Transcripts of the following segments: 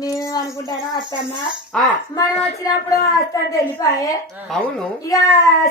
మేము అనుకుంటాను అత్తమ్మ మనం వచ్చినప్పుడు ఆస్తి అంత వెళ్ళిపోయే. అవును, ఇక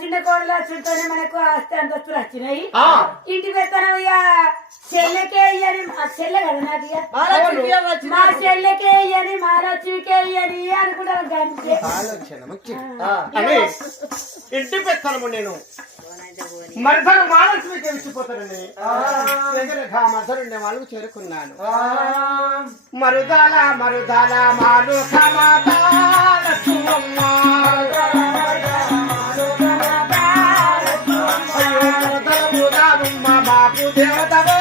చిన్న కోడలు చుట్టూనే మనకు ఆస్తి అంతస్తులు వచ్చినాయి. ఇంటి పెత్తనం ఇక చెల్లెకే ఇయ్యని, మా చెల్లె కదా నాకు, ఇక మా చెల్లెకే ఇయ్యని, మా లక్ష్మికే ఇయ్యని అనుకుంటాను. ఇంటి పెత్తనము నేను మరసలు మహాలక్ష్మికి ఇచ్చిపోతానండి. మరసలుండే వాళ్ళకు చేరుకున్నాను. మరుదాల మరుదాల మాలు బాపు దేవతవో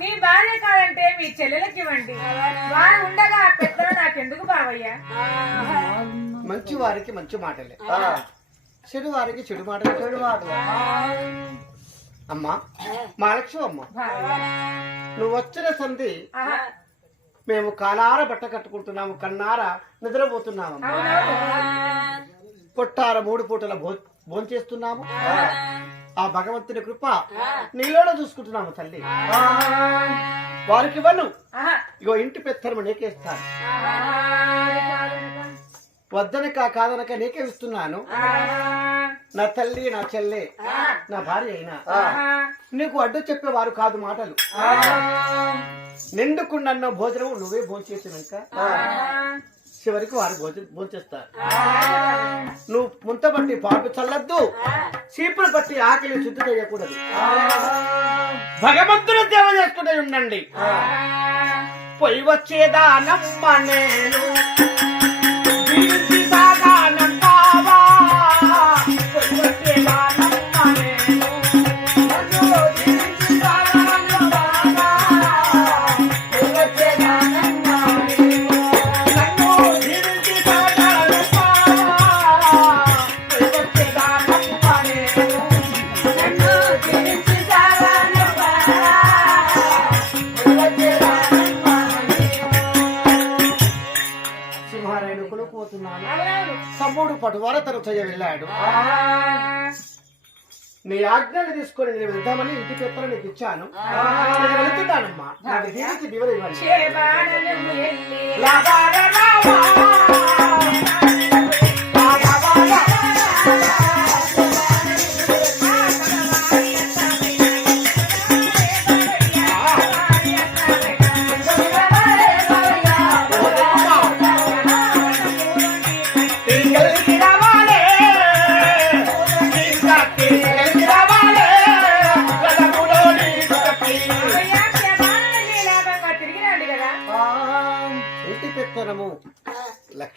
మీ భార్య కాదంటే మీ చెల్లెలకి ఇవ్వండి. వారు ఉండగా పెద్దలు నాకెందుకు బావయ్యా? మంచి వారికి మంచి మాటలే, చెడు వారికి చెడు మాటలు. చెడు మాటలు అమ్మా మహాలక్ష్మి అమ్మ, నువ్వు వచ్చిన సంధి మేము కాలార బట్ట కట్టుకుంటున్నాము, కన్నార నిద్రపోతున్నాము, పొట్టార 3 పూటల భోంచేస్తున్నాము. ఆ భగవంతుని కృప నీలోనే చూసుకుంటున్నాము తల్లి. వారికి ఇవ్వను, ఇగో ఇంటి పెత్తనము నీకేస్తాను. వద్దనక కాదనక నీకే ఇస్తున్నాను. నా తల్లి, నా చెల్లె, నా భార్య అయినా నీకు అడ్డు చెప్పేవారు కాదు మాటలు. నిండుకున్న భోజనము నువ్వే భోంచేసినాక చివరికి వారు భోంచేస్తారు. నువ్వు ముంత బట్టి పాపు చల్లద్దు, చీపులు బట్టి ఆకలి శుద్ధి చేయకూడదు. భగవంతుడు సేవ చేసుకుంటూ ఉండండి. పొయ్యి వచ్చేదానమ్మ నేను తమ్ముడు పటువార తను చేయ వెళ్ళాడు. నీ ఆజ్ఞలు తీసుకొని నేను వెళ్దామని ఇంటి పెత్తలు నీకు ఇచ్చాను. వెళ్తున్నానమ్మా, నాకు దీనికి దివలు ఇవ్వాలి.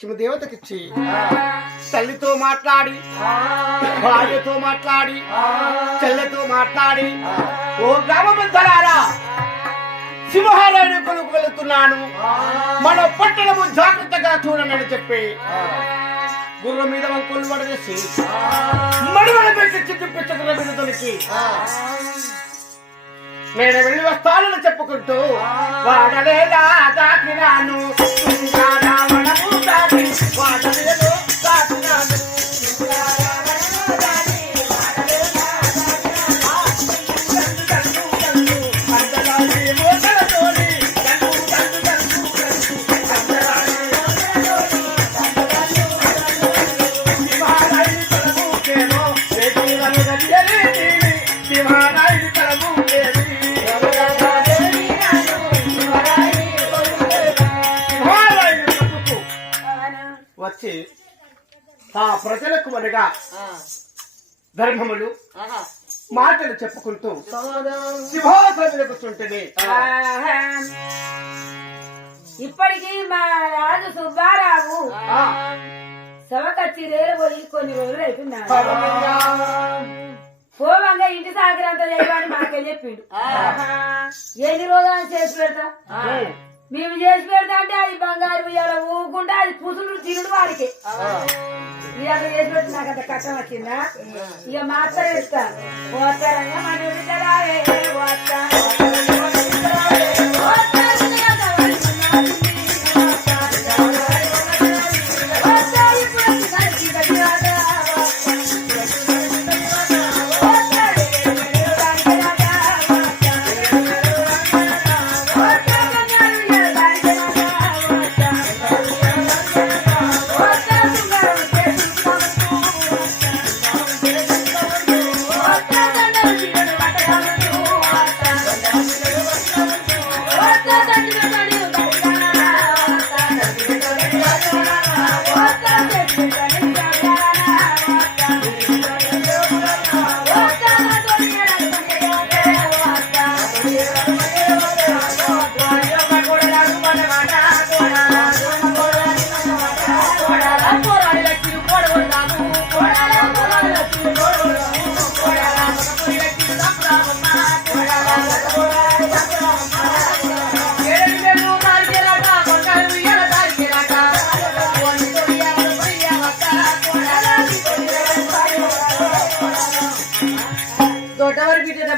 లక్ష్మి దేవతకిచ్చి తల్లితో మాట్లాడి భార్యతో మాట్లాడి చెల్లెతో మాట్లాడి ఓ గ్రామ పెద్దలారా సింహాలయాన్ని కొనుక్కెళ్తున్నాను మన పట్టణము జాగ్రత్తగా చూడనని చెప్పి గుర్రం మీద వంకులు పడేసి మడివల పెట్టి చిత్తుపిచ్చకుల మీద తొలికి నేను వెళ్ళి వస్తానని చెప్పుకుంటూ వాడలేదా దాకినాను రావణము దాటి వాడలేదో దాకినాను వచ్చి ఆ ప్రజలకు అనగా ధర్మములు మాటలు చెప్పుకుంటూ సింహాసనం కూర్చుంటుంది. ఇప్పటికీ మా రాజు సుబ్బారావు సవకచ్చి రేరబోయి కొన్ని రోజులు అవుతున్నాడు. పోవంగా ఇంటి సాగరంతా చేయమని మాకే చెప్పిండు. ఎన్ని రోజులు చేసి పెడతా మేము చేసి పెడతా అంటే అది బంగారు ఇవాళ ఊకుంటే అది పుసులు తినుడు వాడికి ఇవాళ చేసి పెడితే నాకు అంత కష్టం వచ్చిందా ఇక మాత్రం ఇస్తా పోతారయ్యా మన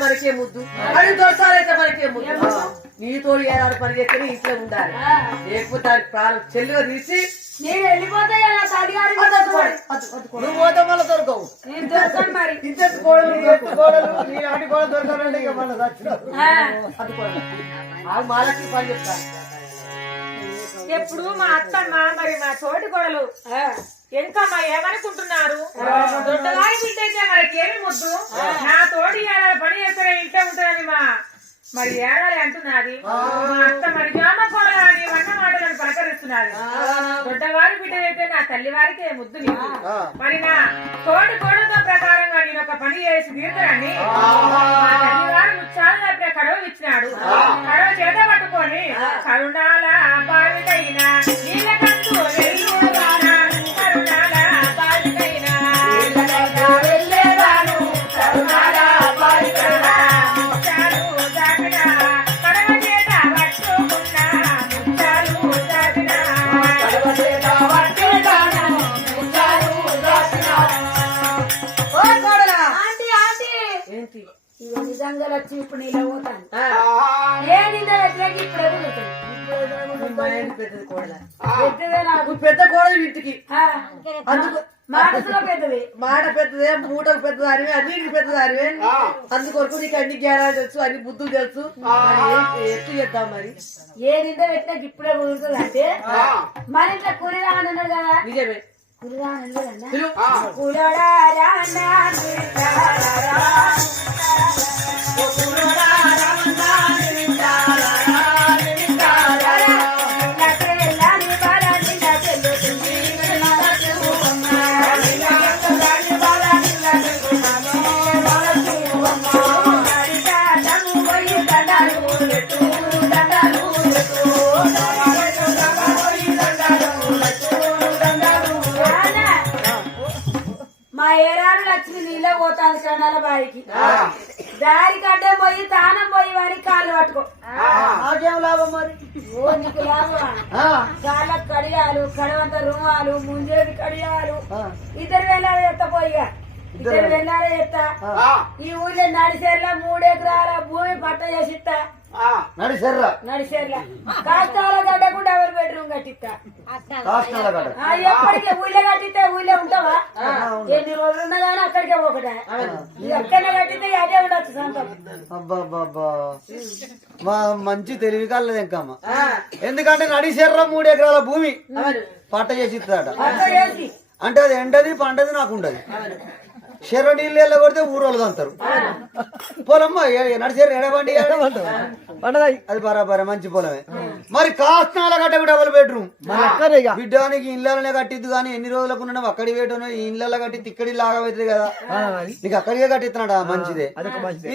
మనకే ముద్దు అది దొరసాలైతే మనకే ముద్దు నీతో ఏడాది పని చేస్తేనే ఇంట్లో ఉండాలి లేకపోతే దాని ప్రాణం చెల్లిగా తీసి నేను వెళ్ళిపోతా నువ్వు పోతే మళ్ళీ దొరకవు నేను దొరకను మరి ఇంటి గోడలు నీ ఆటి గోడలు దొరకాలంటే ఇక మళ్ళీ మాలకి పని చెప్తాను. ఎప్పుడు మా అత్తమ్మ మరి మా తోటి గొడవలు ఎంకమ్మా ఏమనుకుంటున్నారు దొడ్డవారి బిడ్డ అయితే మనకి ఏమి ముద్దు నా తోటి ఏడాది పని చేస్తే ఇంటే ఉంటుందని మరి ఏడాది అంటున్నది మా అత్త మరి జామ కూరని వన్న మాటలను పలకరిస్తున్నది దొడ్డవారి బిడ్డ అయితే నా తల్లి వారికి ముద్దు నీకు మరి నా తోటి గొడవతో ప్రకారంగా నేను ఒక పని చేసి తీరుతానని మా తల్లి వారు ముచ్చాలు తప్పిన కడవ ఇచ్చినాడు. కడవ చేత పట్టుకొని కరుణాల బావికైనా నీళ్ళకంటూ వెళ్ళుగానా కరుణాల బావికైనా వెళ్ళేదాను కరుణాల బావికైనా ముచ్చాలు దాపిన కడవ చేత పట్టుకున్నా ముచ్చాలు దాపిన కడవ చేత పట్టుకున్నాను ముచ్చాలు దాపిన. ఓ కోడలా ఆంటీ ఆంటీ ఏంటి ఇవి నిజంగా వచ్చి ఇప్పుడు నీలో పోతాను ఏ నింద వ్యతిరేకి ఇప్పుడే పోతాను పెద్దది కోడల పెద్దదే నాకు పెద్ద కోడలు ఇంటికి అందుకు మాటలో పెద్దది మాట పెద్దదే మూటకు పెద్దది అనివే అన్నిటికి పెద్దది అనివే అందుకొరకు నీకు అన్ని జ్ఞానాలు తెలుసు అన్ని బుద్ధులు తెలుసు ఎత్తు చేద్దాం మరి ఏ నింద వ్యతిరేకి ఇప్పుడే పోతుంది అంటే మన ఇంట్లో కూరగాయలు ఉన్నాడు కదా నిజమే గడ్డం పోయి తానం పోయి వాడి కాళ్ళు పట్టుకో. నాకేం లాభం మరి? ఓ నీకు లాభమా? ఆ, కాళ్ళ కడియాలు, కడవంత రుమాలు, ముంజేది కడియాలు, ఆ, ఇద్దరు వెళ్ళాలి ఎత్త పోయిగా. ఇద్దరు వెళ్ళాలి ఎత్త. ఈ ఊళ్ళో నడిసేర్ల 3 ఎకరాల భూమి పట్ట చేసిస్తా. నడిసెర్రా నడిసేర్ల కాస్తాల గడ్డకు డబుల్ బెడ్రూమ్ కట్టిస్తా. కాస్టల కాడ. ఎప్పటికీ ఊళ్ళో కట్టిస్తే ఊళ్ళో ఉంటావా? ఎన్ని రోజులు ఉన్నా కానీ అక్కడికే ఒకటే. ఎక్కడ కట్టితే అదే ఉండొచ్చు సంతం. అబ్బాబ్బాబ్బా మంచి తెలివి కలదు ఇంకమ్మ. ఎందుకంటే నడిసెర్రా 3 ఎకరాల భూమి పట్ట చేసి ఇస్తాడట. పట్ట చేసి అంటే అది ఎండది పంటది నాకు ఉండదు. చెర్ర నీళ్ళు ఎల్ల కొడితే ఊరోళ్ళు అంటారు. పొలమ్మ నడిచేరు ఎడబండి అది బరాబర మంచి పొలమే. మరి కాస్నాల గడ్డ డబుల్ బెడ్రూమ్ బిడ్డానికి ఇళ్ళనే కట్టిద్దు కానీ ఎన్ని రోజులకు ఉన్నావు అక్కడి వేయటం ఈ ఇళ్ళ కట్టి ఇక్కడి లాగా అవుతుంది కదా, నీకు అక్కడికే కట్టిస్తున్నాడా? మంచిదే.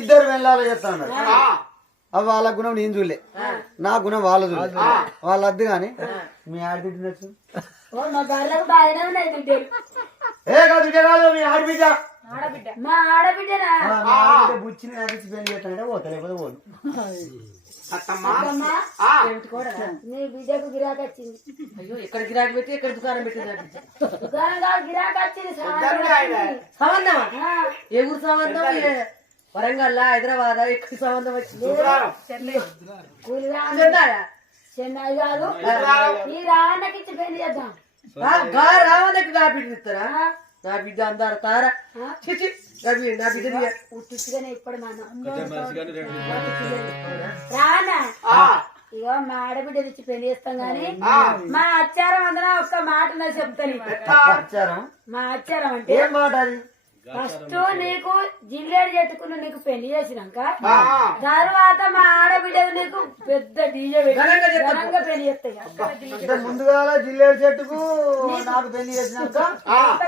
ఇద్దరు వెళ్ళాలి చేస్తాడు. అవి వాళ్ళ గుణం నేను చూడలే, నా గుణం వాళ్ళ చూడలే. వాళ్ళ వద్దు కానీ మీ ఆడబిడ్డ నచ్చు. మా గాళ్ళకు బాగానే ఉన్నాయి బిడ్డలు. ఏ కాదు బిడ్డ కాదు, మీ ఆడబిడ్డ. మా ఆడబిడ్డనా? బుచ్చిని నాకిచ్చి పెళ్లి చేస్తానంటే పోతా, లేకపోతే పోదు. అమ్మా, నీ బిడ్డకు గిరాకీ వచ్చింది. అయ్యో ఎక్కడ గిరాకీ పెట్టి ఎక్కడ దుకాణం పెట్టింది? దుకాణం కాదు, గిరాకీ వచ్చింది. సంబంధమా? ఏ ఊరు సంబంధం? వరంగల్, హైదరాబాద్, ఎక్కడి సంబంధం వచ్చింది? చెన్నై కాదు, ఈ రావణకి ఇచ్చి పెళ్లి చేద్దాం. రావణకి నా బిడ్డ ఇస్తారా? నా బిడ్డ అందారు తారా చిచి నా బిడ్డ ఉట్టిగానే ఇప్పుడు రానా ఇగో మా ఆడబిడ్డ ఇచ్చి పెళ్లి చేస్తాం గాని మా ఆచారం అందరూ ఒక్క మాట నాకు చెప్తాను. మా ఆచారం అంటే ఏం మాట అది? ఫస్ట్ నీకు జిల్లేడు చెట్టుకుని నీకు పెళ్లి చేసినాక తర్వాత మా ఆడబిడ్డ నీకు పెద్ద డీజే ఘనంగా పెళ్లి చేస్తాయి. ముందుగా జిల్లేడు చెట్టుకు నాకు పెళ్లి చేసినాక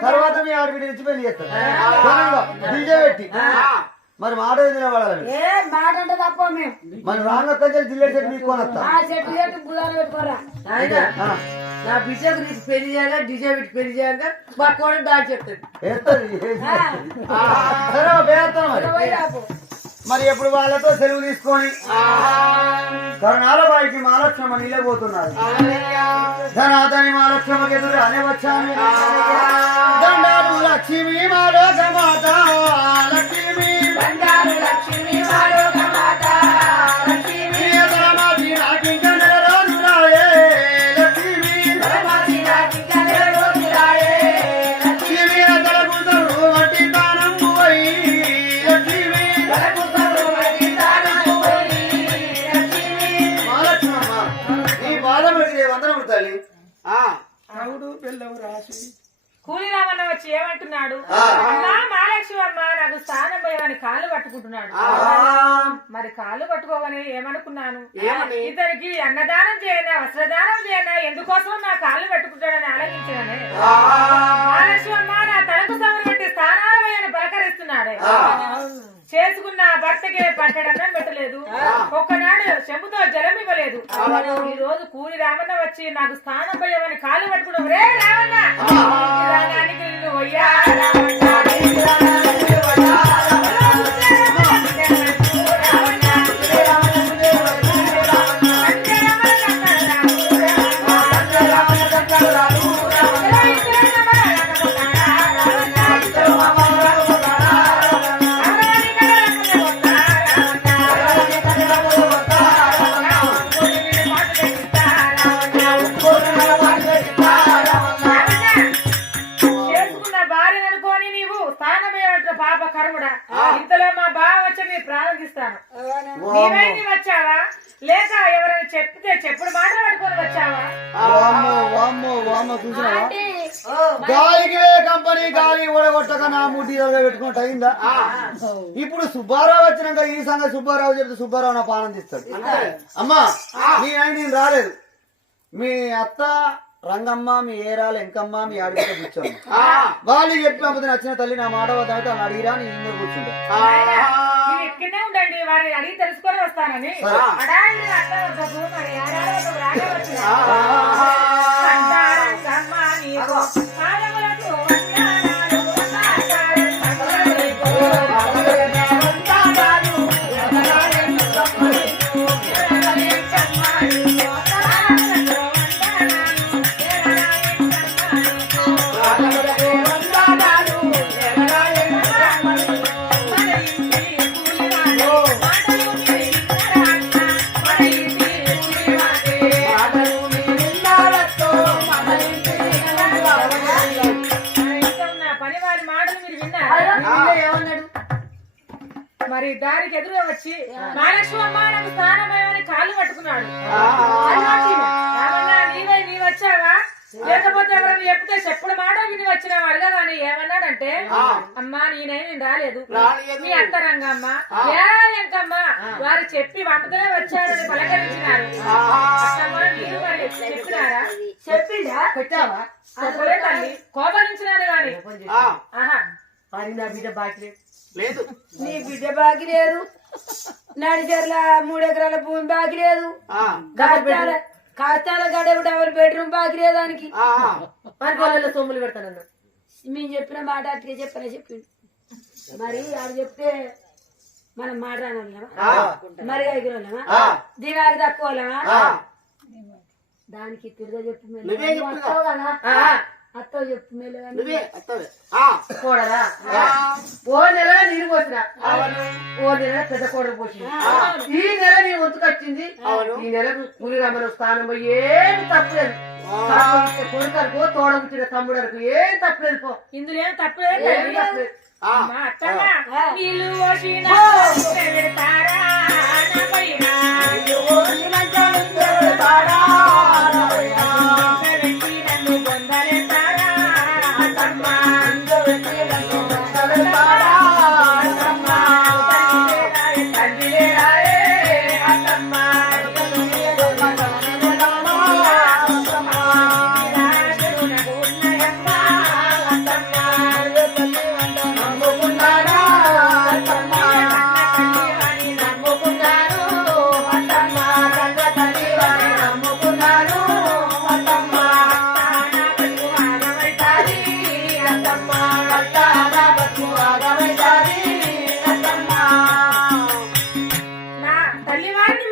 తర్వాత మీ ఆడబిడ్డ నుంచి పెళ్లి చేస్తారు డీజే పెట్టి. మరి మాట నిలబడాలి. ఏ మాట అంటే తప్ప మేము మరి రాంగక్క జిల్లేడు చెట్టు మీకు కొనొస్తా. ఆ చెట్టు చెట్టు బుధాలు పెట్టుకోరా. నా బిడ్డకు నీకు పెళ్లి చేయాలా, డీజే పెట్టి పెళ్లి చేయాక మా కోడలు దాడి చెప్తాడు. మరి ఎప్పుడు వాళ్ళతో సెలవు తీసుకొని కరుణాల వారికి మహాలక్ష్మ నీళ్ళే పోతున్నారు. ధనాథని మహాలక్ష్మకి ఎదురు అనే వచ్చాను. దండాలు లక్ష్మి మాలోక మాత, లక్ష్మి దండాలు లక్ష్మి మాలోక మాత, లక్ష్మి ధనమాది నాకింక నెల రోజు రాయే, లక్ష్మి ధనమాది నాకింక నెల రోజు రాయే, లక్ష్మి తలకుంటారు వంటి దానం పోయి, లక్ష్మి తలకుంటారు వంటి దానం పోయి, లక్ష్మి మహాలక్ష్మమ్మ నీ బాధపడితే వందనము తల్లి. కూలి రామన్న వచ్చి ఏమంటున్నాడు? అమ్మా మహాలక్ష్మి అమ్మ నాకు స్థానం పోయామని కాళ్ళు పట్టుకుంటున్నాడు. మరి కాళ్ళు పట్టుకోవని ఏమనుకున్నాను, ఇతనికి అన్నదానం చేయనా వస్త్రదానం చేయనా ఎందుకోసం నా కాళ్ళు పట్టుకుంటాడని ఆలోచించానే. మహాలక్ష్మి అమ్మ నా తలకు సవరి వంటి స్థానాల పోయాని పలకరిస్తున్నాడే. చేసుకున్న భర్తకే పట్టడన్నం పెట్టలేదు, ఒక్కనాడు చెంబుతో జలం ఇవ్వలేదు. ఈ రోజు కూలి రామన్న వచ్చి నాకు స్థానం పోయామని కాళ్ళు పట్టుకున్నావు. రే రామన్న రంగానికి నిన్ను వయ్యా పాప కర్ముడా. ఇంతలో మా బావ వచ్చి నీ ప్రారంభిస్తాను. నీవైంది వచ్చావా లేక ఎవరైనా చెప్తే చెప్పుడు మాటలు పట్టుకొని వచ్చావా? గాలికి కంపెనీ గాలి ఓడగొట్టక నా ముడ్డి పెట్టుకుంటే అయిందా? ఇప్పుడు సుబ్బారావు వచ్చినాక ఈ సంగతి సుబ్బారావు చెప్తే సుబ్బారావు నాకు ఆనందిస్తాడు. అమ్మా నేను రాలేదు, మీ అత్త రంగమ్మ, మీ ఏరాలు ఎంకమ్మ, మీ ఆడితో కూర్చోమ్మ. వాళ్ళు చెప్పినప్పుడు నచ్చిన తల్లి నా మాట వద్ద అడిగిరా నీ ఇంట్లో కూర్చుంటా. ఇక్కడనే ఉండండి, వారిని అడిగి తెలుసుకొని వస్తానని. దారికి ఎదురుగా వచ్చి మహాలక్ష్మి అమ్మ నాకు స్నానమని కాళ్ళు పట్టుకున్నాడు. ఏమన్నా నీ వచ్చావా లేకపోతే ఎవరైనా చెప్తే చెప్పుడు మాట విని వచ్చినావు అడగగానే ఏమన్నాడంటే అమ్మా నేను రాలేదు మీ అత్తరంగమ్మ ఎంకమ్మ వారు చెప్పి వంటనే వచ్చారని పలకరించినారు. మీరు మరి చెప్పినారా? చెప్పిండా? పెట్టావా? చెప్పలే తల్లి, కోపగించినారు గాని. అది నా బిడ్డ బాకీ లేదు. నీ బిడ్డ బాకి లేదు, నడిచర్ల 3 ఎకరాల భూమి బాకి లేదు, కాస్తాల గడవు డబుల్ బెడ్రూమ్ బాకి లేదు దానికి. వాళ్ళ సొమ్ములు పెడతానన్నా. మేము చెప్పిన మాట అట్లా చెప్పిండు. మరి అది చెప్తే మనం మాట రానోళ్ళమా? మరి ఎగిరోళ్ళమా? దినాకి తక్కువలమా? దానికి తిరిగా చెప్పు కదా, అత్తవు చెప్పు కోడరా ఓ నెల నీరు పోసిన, ఓ నెల పెద్ద కోడలు పోసిన, ఈ నెల నీ వంతుకు వచ్చింది. ఈ నెలకు కూలి రమ్మని స్థానం పోయి ఏమి తప్పలేదు. కొడుకనుకో తోడబుచ్చిన తమ్ముడనుకో ఏం తప్పలేదు. పో ఇందులో ఏం తప్పలేదు. నీళ్ళు పోసిన పెడతారా నా పైన, పెట్టి నన్ను పొందలేస్తారా అత్తమ్మా, తండ్రి లేరాయే అత్తమ్మా, నాకు ఉన్నాయమ్మా అత్తమ్మా, నమ్ముకున్నారా అత్తమ్మా, తల్లి నమ్ముకున్నాను అత్తమ్మా, కన్న తల్లి వారి నమ్ముకున్నాను అత్తమ్మా, నా బతుకు ఆగమైతాది అత్తమ్మా, నా బతుకు ఆగమైతాది అత్తమ్మా. నా తల్లి వారిని